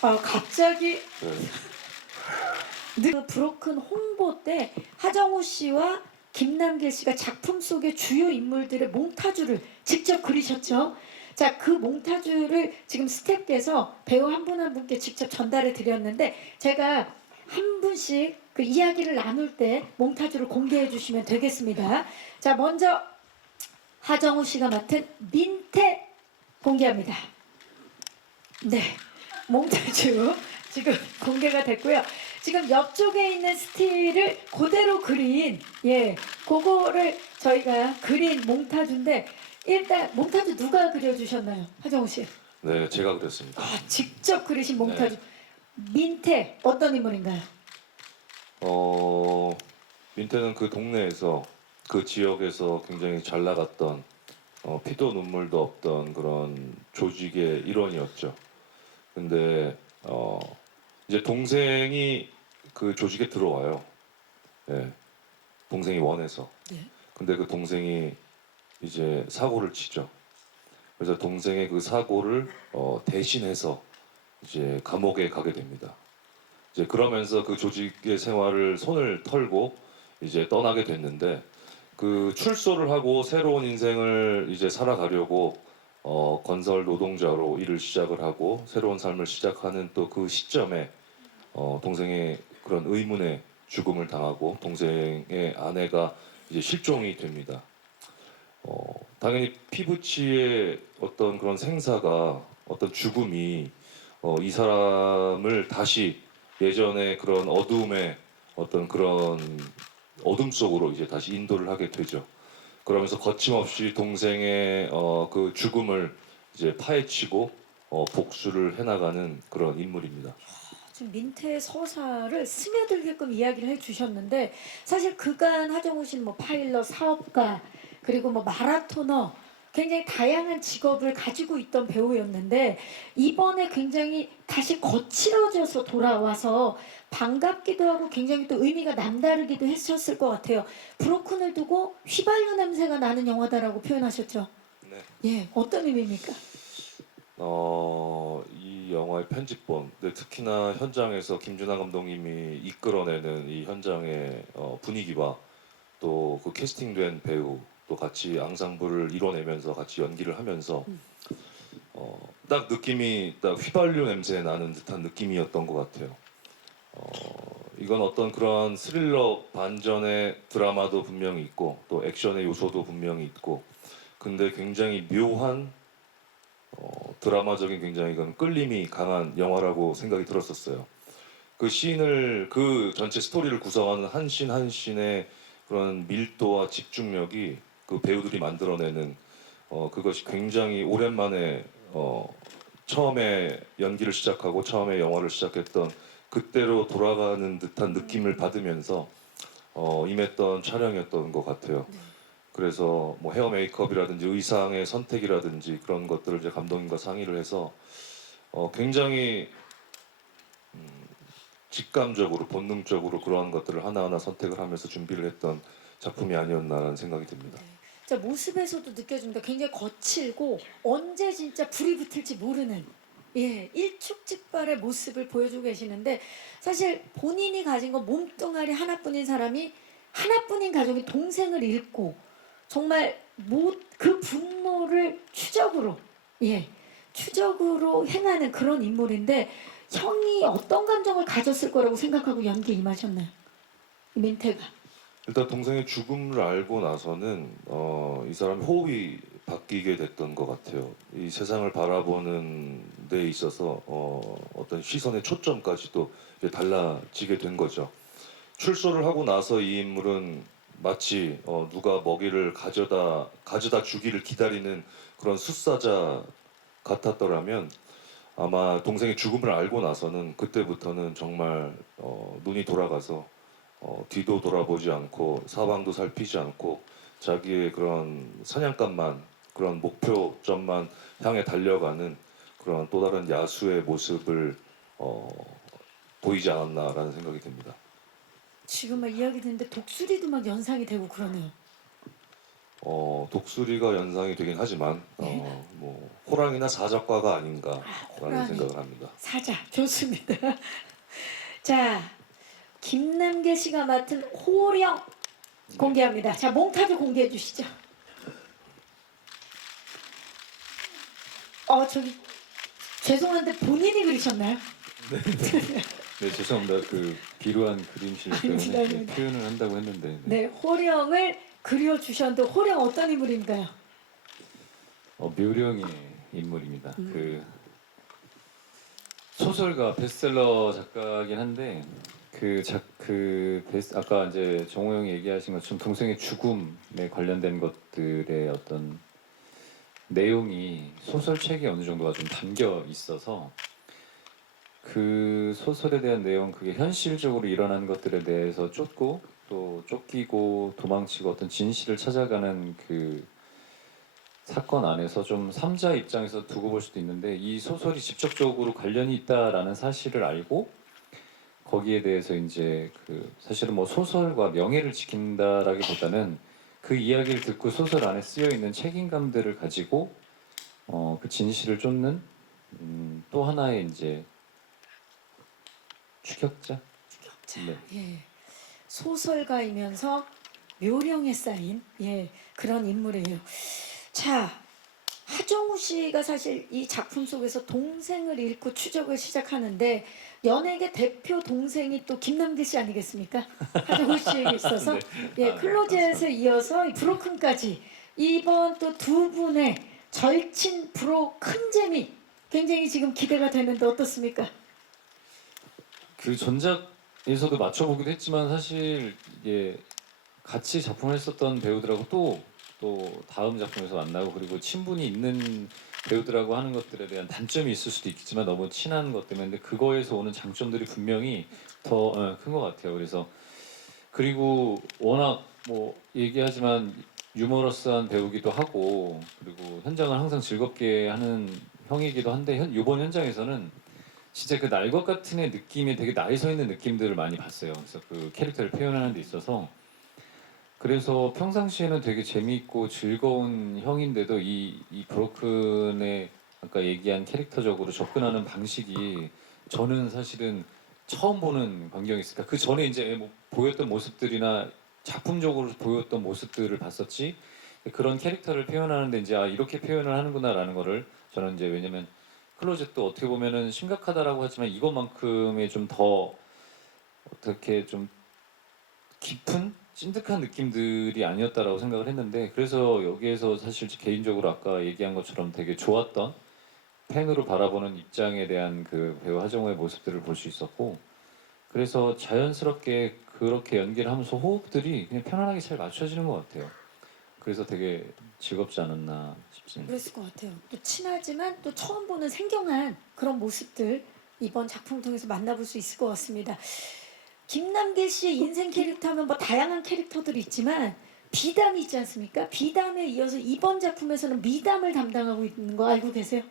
갑자기 네. 그 브로큰 홍보 때 하정우 씨와 김남길 씨가 작품 속의 주요 인물들의 몽타주를 직접 그리셨죠. 자, 그 몽타주를 지금 스태프께서 배우 한 분 한 분께 직접 전달해 드렸는데 제가 한 분씩 그 이야기를 나눌 때 몽타주를 공개해 주시면 되겠습니다. 자, 먼저 하정우 씨가 맡은 민태 공개합니다. 네, 몽타주 지금 공개가 됐고요. 지금 옆쪽에 있는 스틸을 그대로 그린 그거를 저희가 그린 몽타주인데 일단 몽타주 누가 그려주셨나요? 하정우 씨. 네, 제가 그랬습니다. 직접 그리신 몽타주. 민태 어떤 인물인가요? 민태는 그 동네에서 그 지역에서 굉장히 잘 나갔던 피도 눈물도 없던 그런 조직의 일원이었죠. 근데 이제 동생이 그 조직에 들어와요. 예, 동생이 원해서. 네. 근데 그 동생이 이제 사고를 치죠. 그래서 동생의 그 사고를 대신해서 이제 감옥에 가게 됩니다. 이제 그러면서 그 조직의 생활을 손을 털고 이제 떠나게 됐는데 그 출소를 하고 새로운 인생을 이제 살아가려고 건설 노동자로 일을 시작을 하고 새로운 삶을 시작하는 또 그 시점에 동생의 그런 의문의 죽음을 당하고 동생의 아내가 이제 실종이 됩니다. 당연히 피부치의 어떤 그런 생사가 어떤 죽음이 이 사람을 다시 예전의 그런 어두움의 어떤 그런 어둠 속으로 이제 다시 인도를 하게 되죠. 그러면서 거침없이 동생의 그 죽음을 이제 파헤치고 복수를 해나가는 그런 인물입니다. 지금 민태의 서사를 스며들게끔 이야기를 해주셨는데 사실 그간 하정우 씨는 뭐 파일럿, 사업가 그리고 뭐 마라토너 굉장히 다양한 직업을 가지고 있던 배우였는데 이번에 굉장히 다시 거칠어져서 돌아와서 반갑기도 하고 굉장히 또 의미가 남다르기도 했었을 것 같아요. 브로큰을 두고 휘발유 냄새가 나는 영화다라고 표현하셨죠. 네. 어떤 의미입니까? 이 영화의 편집본, 근데 특히나 현장에서 김준하 감독님이 이끌어내는 이 현장의 분위기와 또 그 캐스팅된 배우 또 같이 앙상블을 이뤄내면서 같이 연기를 하면서 딱 느낌이 딱 휘발유 냄새 나는 듯한 느낌이었던 것 같아요. 이건 어떤 그런 스릴러 반전의 드라마도 분명히 있고 또 액션의 요소도 분명히 있고 근데 굉장히 묘한 드라마적인 굉장히 이건 끌림이 강한 영화라고 생각이 들었었어요. 그 씬을 그 전체 스토리를 구성하는 한 씬 한 씬의 그런 밀도와 집중력이 그 배우들이 만들어내는 그것이 굉장히 오랜만에 처음에 연기를 시작하고 처음에 영화를 시작했던 그때로 돌아가는 듯한 느낌을 받으면서 임했던 촬영이었던 것 같아요. 그래서 뭐 헤어 메이크업이라든지 의상의 선택이라든지 그런 것들을 이제 감독님과 상의를 해서 굉장히 직감적으로 본능적으로 그러한 것들을 하나하나 선택을 하면서 준비를 했던 작품이 아니었나라는 생각이 듭니다. 자, 모습에서도 느껴집니다. 굉장히 거칠고 언제 진짜 불이 붙을지 모르는 일촉즉발의 모습을 보여주고 계시는데 사실 본인이 가진 건 몸뚱아리 하나뿐인 사람이 하나뿐인 가족이 동생을 잃고 정말 그 분노를 추적으로 행하는 그런 인물인데 형이 어떤 감정을 가졌을 거라고 생각하고 연기에 임하셨나요? 민태가. 일단 동생의 죽음을 알고 나서는 이 사람의 호흡이 바뀌게 됐던 것 같아요. 이 세상을 바라보는 데 있어서 어떤 시선의 초점까지도 이제 달라지게 된 거죠. 출소를 하고 나서 이 인물은 마치 누가 먹이를 가져다 주기를 기다리는 그런 숫사자 같았더라면 아마 동생의 죽음을 알고 나서는 그때부터는 정말 눈이 돌아가서 뒤도 돌아보지 않고 사방도 살피지 않고 자기의 그런 사냥감만 그런 목표점만 향해 달려가는 그런 또 다른 야수의 모습을 보이지 않았나라는 생각이 듭니다. 지금 막 이야기 듣는데 독수리도 막 연상이 되고 그러네요. 독수리가 연상이 되긴 하지만 네. 뭐 호랑이나 사자과가 아닌가라는 호랑이. 생각을 합니다. 사자 좋습니다. 자, 김남길 씨가 맡은 호령 공개합니다. 자, 몽타주 공개해 주시죠. 저기 죄송한데 본인이 그리셨나요? 네, 죄송합니다. 그 비루한 그림실 때문에 아닙니다. 네, 표현을 한다고 했는데 네, 호령을 그려 주셨는데 호령 어떤 인물인가요? 묘령의 인물입니다. 그 소설가 베스트셀러 작가긴 한데 아까 이제 정호 형이 얘기하신 것처럼 동생의 죽음에 관련된 것들의 어떤 내용이 소설책에 어느 정도가 좀 담겨 있어서 그 소설에 대한 내용, 그게 현실적으로 일어난 것들에 대해서 쫓고 또 쫓기고 도망치고 어떤 진실을 찾아가는 그 사건 안에서 좀 삼자 입장에서 두고 볼 수도 있는데, 이 소설이 직접적으로 관련이 있다라는 사실을 알고 거기에 대해서 이제 그 사실은 뭐 소설과 명예를 지킨다라기보다는 그 이야기를 듣고 소설 안에 쓰여 있는 책임감들을 가지고 그 진실을 쫓는 또 하나의 이제 추격자. 자, 네. 예, 소설가이면서 묘령에 쌓인 그런 인물이에요. 자, 하정우 씨가 사실 이 작품 속에서 동생을 잃고 추적을 시작하는데 연예계 대표 동생이 또 김남길 씨 아니겠습니까? 하정우 씨에게 있어서 네. 클로젯에 이어서 이 브로큰까지 이번 또 두 분의 절친 브로 큰 재미 굉장히 지금 기대가 되는데 어떻습니까? 그 전작에서도 맞춰보기도 했지만 사실 이게 같이 작품을 했었던 배우들하고 또 다음 작품에서 만나고 그리고 친분이 있는 배우들하고 하는 것들에 대한 단점이 있을 수도 있겠지만 너무 친한 것 때문에, 근데 그거에서 오는 장점들이 분명히 더 큰 것 같아요. 그래서 그리고 워낙 뭐 얘기하지만 유머러스한 배우기도 하고 그리고 현장을 항상 즐겁게 하는 형이기도 한데 이번 현장에서는 진짜 그 날 것 같은 애 느낌이 되게 나이 서 있는 느낌들을 많이 봤어요. 그래서 그 캐릭터를 표현하는 데 있어서 그래서 평상시에는 되게 재미있고 즐거운 형인데도 이 브로큰의 아까 얘기한 캐릭터적으로 접근하는 방식이 저는 사실은 처음 보는 광경이 있으니까 그 전에 이제 뭐 보였던 모습들이나 작품적으로 보였던 모습들을 봤었지, 그런 캐릭터를 표현하는데 이제 이렇게 표현을 하는구나라는 거를 저는 이제, 왜냐면 클로젯도 어떻게 보면은 심각하다라고 하지만 이것만큼의 좀 더 어떻게 좀 깊은 찐득한 느낌들이 아니었다라고 생각을 했는데, 그래서 여기에서 사실 개인적으로 아까 얘기한 것처럼 되게 좋았던 팬으로 바라보는 입장에 대한 그 배우 하정우의 모습들을 볼 수 있었고, 그래서 자연스럽게 그렇게 연기를 하면서 호흡들이 그냥 편안하게 잘 맞춰지는 것 같아요. 그래서 되게 즐겁지 않았나 싶습니다. 그랬을 것 같아요. 또 친하지만 또 처음 보는 생경한 그런 모습들 이번 작품을 통해서 만나볼 수 있을 것 같습니다. 김남길 씨의 인생 캐릭터 하면 뭐 다양한 캐릭터들이 있지만 비담이 있지 않습니까? 비담에 이어서 이번 작품에서는 미담을 담당하고 있는 거 알고 계세요?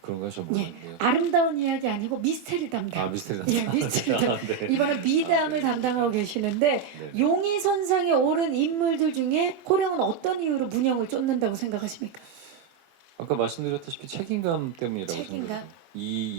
그런가요? 저 예, 모르겠는데요. 아름다운 이야기 아니고 미스테리 담당. 미스터리 예, 미스테리 담당. 네. 이번에 미담을 담당하고 계시는데 네. 용의선상에 오른 인물들 중에 호령은 어떤 이유로 문영을 쫓는다고 생각하십니까? 아까 말씀드렸다시피 책임감 때문이라고 책임감? 생각해요. 이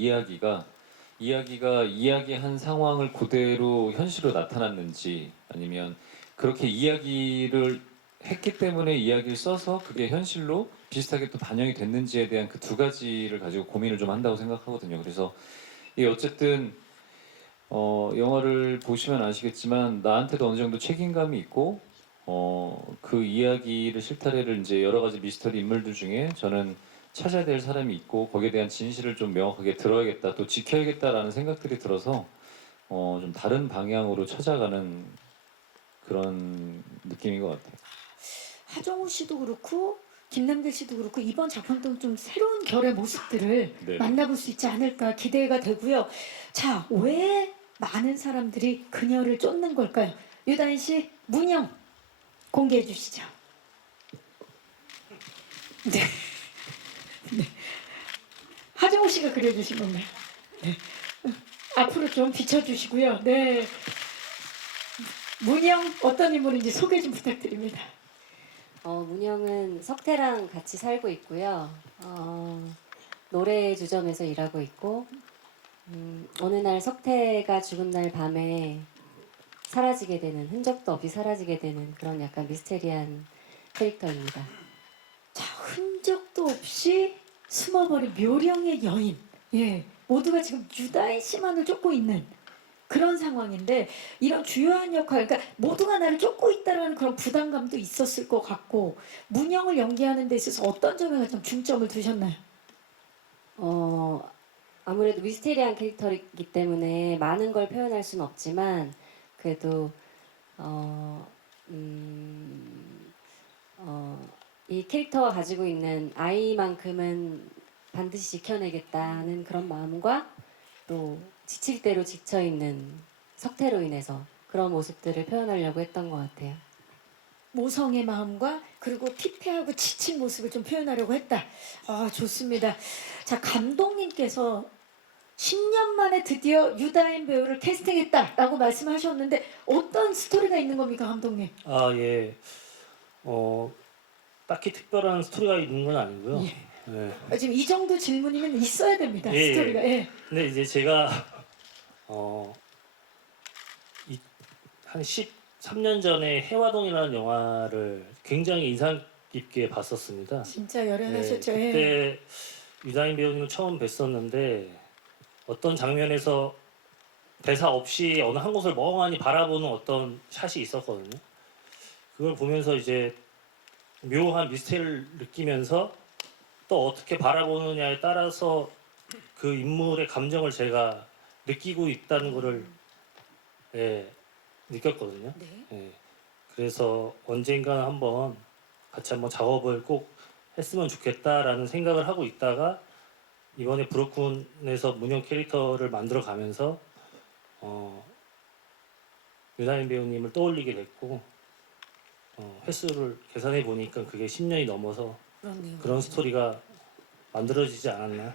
이야기가 이야기한 상황을 그대로 현실로 나타났는지, 아니면 그렇게 이야기를 했기 때문에 이야기를 써서 그게 현실로 비슷하게 또 반영이 됐는지에 대한 그 두 가지를 가지고 고민을 좀 한다고 생각하거든요. 그래서 이 어쨌든 영화를 보시면 아시겠지만 나한테도 어느 정도 책임감이 있고 그 이야기를 실타래를 이제 여러 가지 미스터리 인물들 중에 저는 찾아야 될 사람이 있고 거기에 대한 진실을 좀 명확하게 들어야겠다, 또 지켜야겠다라는 생각들이 들어서 좀 다른 방향으로 찾아가는 그런 느낌인 것 같아요. 하정우 씨도 그렇고 김남길 씨도 그렇고 이번 작품도 좀 새로운 결의 모습들을 네. 만나볼 수 있지 않을까 기대가 되고요. 자, 왜 많은 사람들이 그녀를 쫓는 걸까요? 유다인 씨, 문영 공개해 주시죠. 네. 네. 하정우 씨가 그려주신 건가요? 네. 앞으로 좀 비춰주시고요. 네. 문영 어떤 인물인지 소개 좀 부탁드립니다. 문영은 석태랑 같이 살고 있고요. 노래 주점에서 일하고 있고 어느 날 석태가 죽은 날 밤에 사라지게 되는 흔적도 없이 사라지게 되는 그런 약간 미스테리한 캐릭터입니다. 자, 흔적도 없이 숨어버린 묘령의 여인. 예, 모두가 지금 유다인 씨만을 쫓고 있는 그런 상황인데 이런 주요한 역할, 그러니까 모두가 나를 쫓고 있다라는 그런 부담감도 있었을 것 같고 문영을 연기하는 데 있어서 어떤 점에 가장 중점을 두셨나요? 아무래도 미스테리한 캐릭터이기 때문에 많은 걸 표현할 수는 없지만 그래도 이 캐릭터가 가지고 있는 아이만큼은 반드시 지켜내겠다는 그런 마음과 또 지칠 대로 지쳐 있는 석태로 인해서 그런 모습들을 표현하려고 했던 것 같아요. 모성의 마음과 그리고 피폐하고 지친 모습을 좀 표현하려고 했다. 아, 좋습니다. 자, 감독님께서 10년 만에 드디어 유다인 배우를 캐스팅했다라고 말씀하셨는데 어떤 스토리가 있는 겁니까, 감독님? 아, 예. 딱히 특별한 스토리가 있는 건 아니고요. 예. 예. 지금 이 정도 질문이면 있어야 됩니다. 예, 스토리가. 예. 근데 이제 제가 한 13년 전에 해화동이라는 영화를 굉장히 인상 깊게 봤었습니다. 진짜 열연하셨죠. 예. 그때 유다인 배우님을 처음 뵀었는데 어떤 장면에서 대사 없이 어느 한 곳을 멍하니 바라보는 어떤 샷이 있었거든요. 그걸 보면서 이제 묘한 미스테리를 느끼면서 또 어떻게 바라보느냐에 따라서 그 인물의 감정을 제가 느끼고 있다는 거를 느꼈거든요. 네. 예. 그래서 언젠가 한번 같이 한번 작업을 꼭 했으면 좋겠다라는 생각을 하고 있다가 이번에 브로큰에서 문형 캐릭터를 만들어 가면서 유다인 배우님을 떠올리게 됐고 횟수를 계산해 보니까 그게 10년이 넘어서 그렇네요. 그런 스토리가 만들어지지 않았나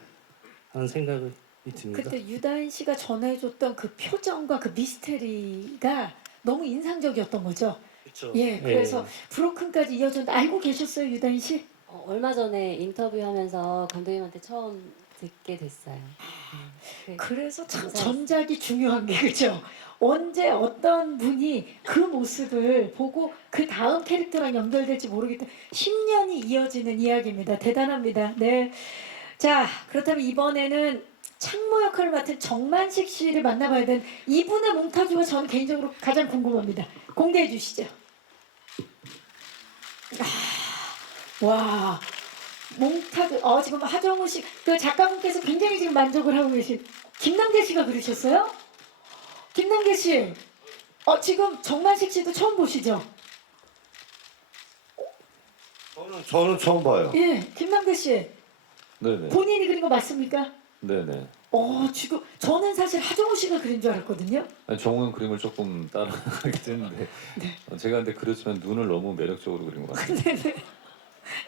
하는 생각이 듭니다. 그때 유다인 씨가 전해줬던 그 표정과 그 미스테리가 너무 인상적이었던 거죠. 그렇죠. 예, 그래서 브로큰까지 이어졌는데 알고 계셨어요, 유다인 씨? 얼마 전에 인터뷰하면서 감독님한테 처음 듣게 됐어요. 그래서 참 감사했어요. 전작이 중요한 게 그죠? 언제 어떤 분이 그 모습을 보고 그 다음 캐릭터랑 연결될지 모르기 때문에 10년이 이어지는 이야기입니다. 대단합니다. 네. 자, 그렇다면 이번에는 창모 역할을 맡은 정만식 씨를 만나봐야 되는 이분의 몽타주가 저는 개인적으로 가장 궁금합니다. 공개해 주시죠. 와, 몽타주. 지금 하정우 씨, 그 작가분께서 굉장히 지금 만족을 하고 계신 김남계 씨가 그러셨어요? 김남계 씨, 지금 정만식 씨도 처음 보시죠? 저는 처음 봐요. 예, 김남계 씨, 네네. 본인이 그린 거 맞습니까? 네네. 지금 저는 사실 하정우 씨가 그린 줄 알았거든요. 아니, 정우영 그림을 조금 따라하긴 했는데 제가 근데 그렸지만 눈을 너무 매력적으로 그린 것 같아요. 네네.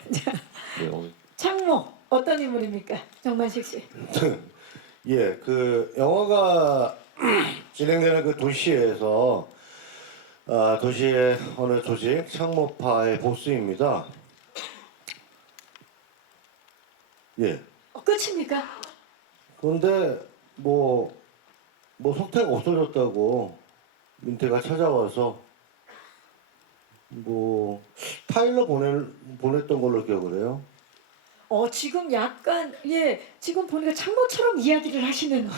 네, 창모 어떤 인물입니까, 정만식 씨? 예, 그 영화가 진행되는 그 도시에서 도시의 어느 조직 창모파의 보스입니다. 예. 끝입니까? 그런데 뭐 석태가 없어졌다고 민태가 찾아와서 파일로 보냈던 걸로 기억을 해요. 지금 약간 지금 보니까 창모처럼 이야기를 하시는.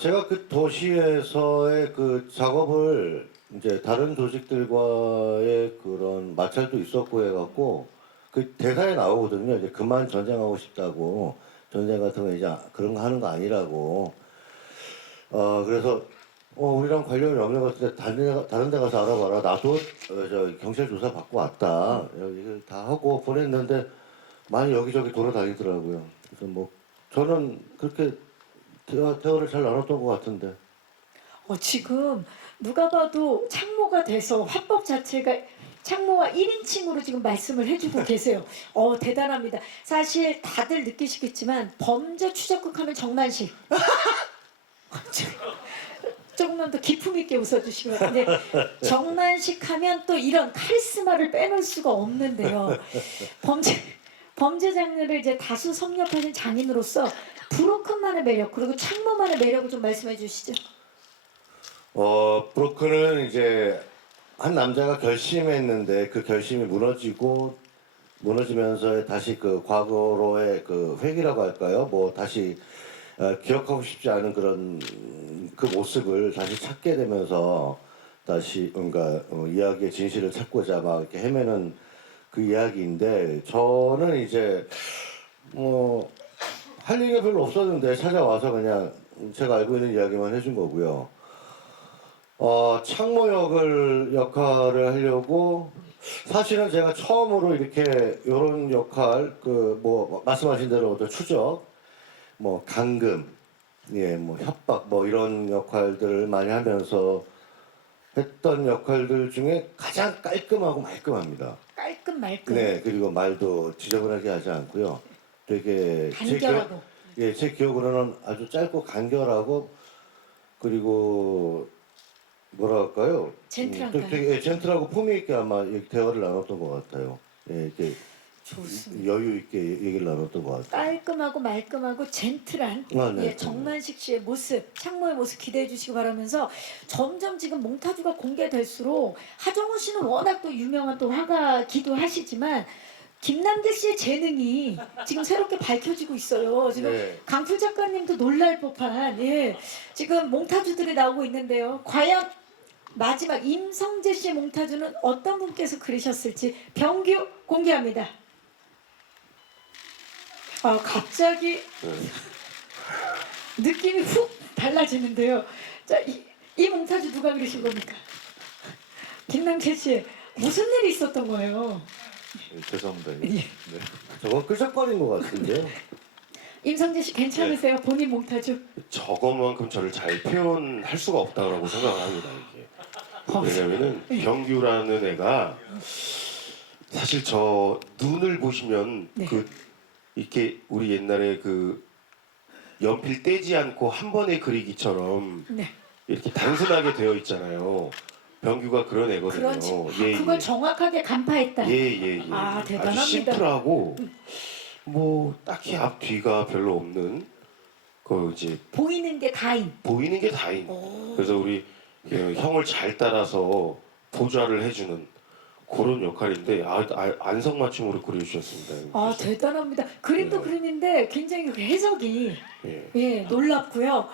제가 그 도시에서의 그 작업을 이제 다른 조직들과의 그런 마찰도 있었고 해갖고 그 대사에 나오거든요. 이제 그만 전쟁하고 싶다고, 전쟁 같은 거 이제 그런 거 하는 거 아니라고. 그래서 우리랑 관련이 없는 것 같은데 다른 데 가서 알아봐라. 나도 저 경찰 조사 받고 왔다. 이걸 다 하고 보냈는데 많이 여기저기 돌아다니더라고요. 그래서 저는 그렇게 대화를 잘 나눴던 것 같은데. 지금 누가 봐도 창모가 돼서 화법 자체가 창모와 1인칭으로 지금 말씀을 해주고 계세요. 대단합니다. 사실 다들 느끼시겠지만 범죄 추적극 하면 정만식. 조금만 더 기품 있게 웃어주시면 근데 정만식 하면 또 이런 카리스마를 빼놓을 수가 없는데요. 범죄 장르를 이제 다수 섭렵하신 장인으로서 브로큰만의 매력 그리고 창모만의 매력을 좀 말씀해 주시죠. 브로큰은 이제 한 남자가 결심했는데 그 결심이 무너지면서 다시 그 과거로의 그 회귀라고 할까요? 뭐 다시 기억하고 싶지 않은 그런 그 모습을 다시 찾게 되면서 다시 뭔가 이야기의 진실을 찾고자 막 이렇게 헤매는 그 이야기인데 저는 이제 뭐 할 얘기가 별로 없었는데 찾아와서 그냥 제가 알고 있는 이야기만 해준 거고요. 창모 역할을 하려고 사실은 제가 처음으로 이렇게 이런 역할 그 뭐 말씀하신 대로 어떤 추적, 뭐 감금, 뭐 협박 뭐 이런 역할들을 많이 하면서 했던 역할들 중에 가장 깔끔하고 말끔합니다. 깔끔 말끔 네, 그리고 말도 지저분하게 하지 않고요. 되게 간결하고 제 기억으로는 아주 짧고 간결하고 그리고 뭐라 할까요? 젠틀한가요? 되게 젠틀하고 품위 있게 아마 이 대화를 나눴던 것 같아요. 이렇게 좋습니다. 여유 있게 얘기를 나눴던 것 같아요. 깔끔하고 말끔하고 젠틀한 네. 정만식 씨의 모습, 창모의 모습 기대해 주시기 바라면서 점점 지금 몽타주가 공개될수록 하정우 씨는 워낙 또 유명한 또 화가기도 하시지만 김남길 씨의 재능이 지금 새롭게 밝혀지고 있어요. 지금 네. 강풀 작가님도 놀랄 법한 지금 몽타주들이 나오고 있는데요. 과연 마지막 임성재 씨의 몽타주는 어떤 분께서 그리셨을지 병규 공개합니다. 갑자기 느낌이 훅 달라지는데요. 자, 이 몽타주 누가 그리신 겁니까? 김남길 씨 무슨 일이 있었던 거예요? 죄송합니다. 예. 네. 저건 끄적거린 것 같은데요. 임성재 씨 괜찮으세요? 본인 몽타주? 저거만큼 저를 잘 표현할 수가 없다고 생각을 합니다. 이게. 왜냐면은 병규라는 애가 사실 저 눈을 보시면 네. 그 이렇게 우리 옛날에 그 연필 떼지 않고 한 번에 그리기처럼 네. 이렇게 단순하게 되어 있잖아요. 병규가 그런 애거든요. 그렇지. 그걸 정확하게 간파했다. 예. 아, 대단합니다. 아주 심플하고 뭐 딱히 앞 뒤가 별로 없는 그 이제 보이는 게 다인. 보이는 게 다인. 그래서 우리 형을 잘 따라서 보좌를 해주는 그런 역할인데 안성맞춤으로 그려주셨습니다. 아 대단합니다. 그림도 네. 그림인데 굉장히 그 해석이 예. 놀랍고요.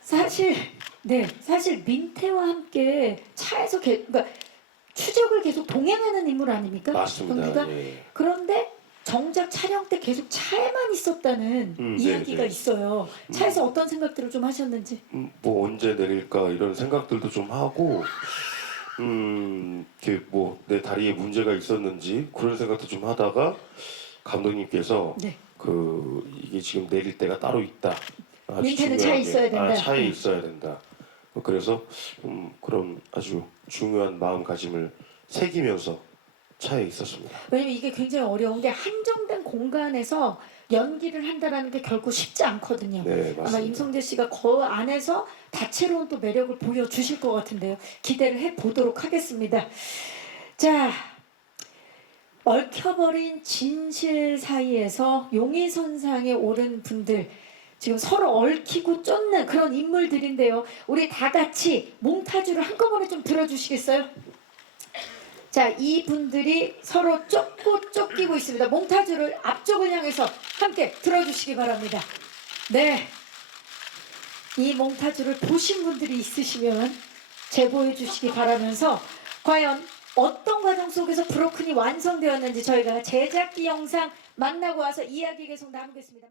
사실 민태와 함께 차에서 그러니까 추적을 계속 동행하는 인물 아닙니까? 맞습니다. 병규가? 예. 그런데 정작 촬영 때 계속 차에만 있었다는 이야기가 네. 있어요. 차에서 어떤 생각들을 좀 하셨는지. 뭐 언제 내릴까 이런 생각들도 좀 하고 이렇게 뭐 내 다리에 문제가 있었는지 그런 생각도 좀 하다가 감독님께서 네. 그 이게 지금 내릴 때가 따로 있다. 아주 민태는 차에 중요하게. 있어야 된다. 차에 네. 있어야 된다. 그래서 그런 아주 중요한 마음가짐을 새기면서 차에 있었습니다. 왜냐면 이게 굉장히 어려운 게 한정된 공간에서 연기를 한다라는 게 결코 쉽지 않거든요. 네, 아마 맞습니다. 임성재 씨가 그 안에서 다채로운 또 매력을 보여주실 것 같은데요. 기대를 해보도록 하겠습니다. 자, 얽혀버린 진실 사이에서 용의선상에 오른 분들 지금 서로 얽히고 쫓는 그런 인물들인데요. 우리 다 같이 몽타주를 한꺼번에 좀 들어주시겠어요? 자, 이분들이 서로 쫓기고 있습니다. 몽타주를 앞쪽을 향해서 함께 들어주시기 바랍니다. 네, 이 몽타주를 보신 분들이 있으시면 제보해 주시기 바라면서 과연 어떤 과정 속에서 브로큰이 완성되었는지 저희가 제작기 영상 만나고 와서 이야기 계속 나누겠습니다.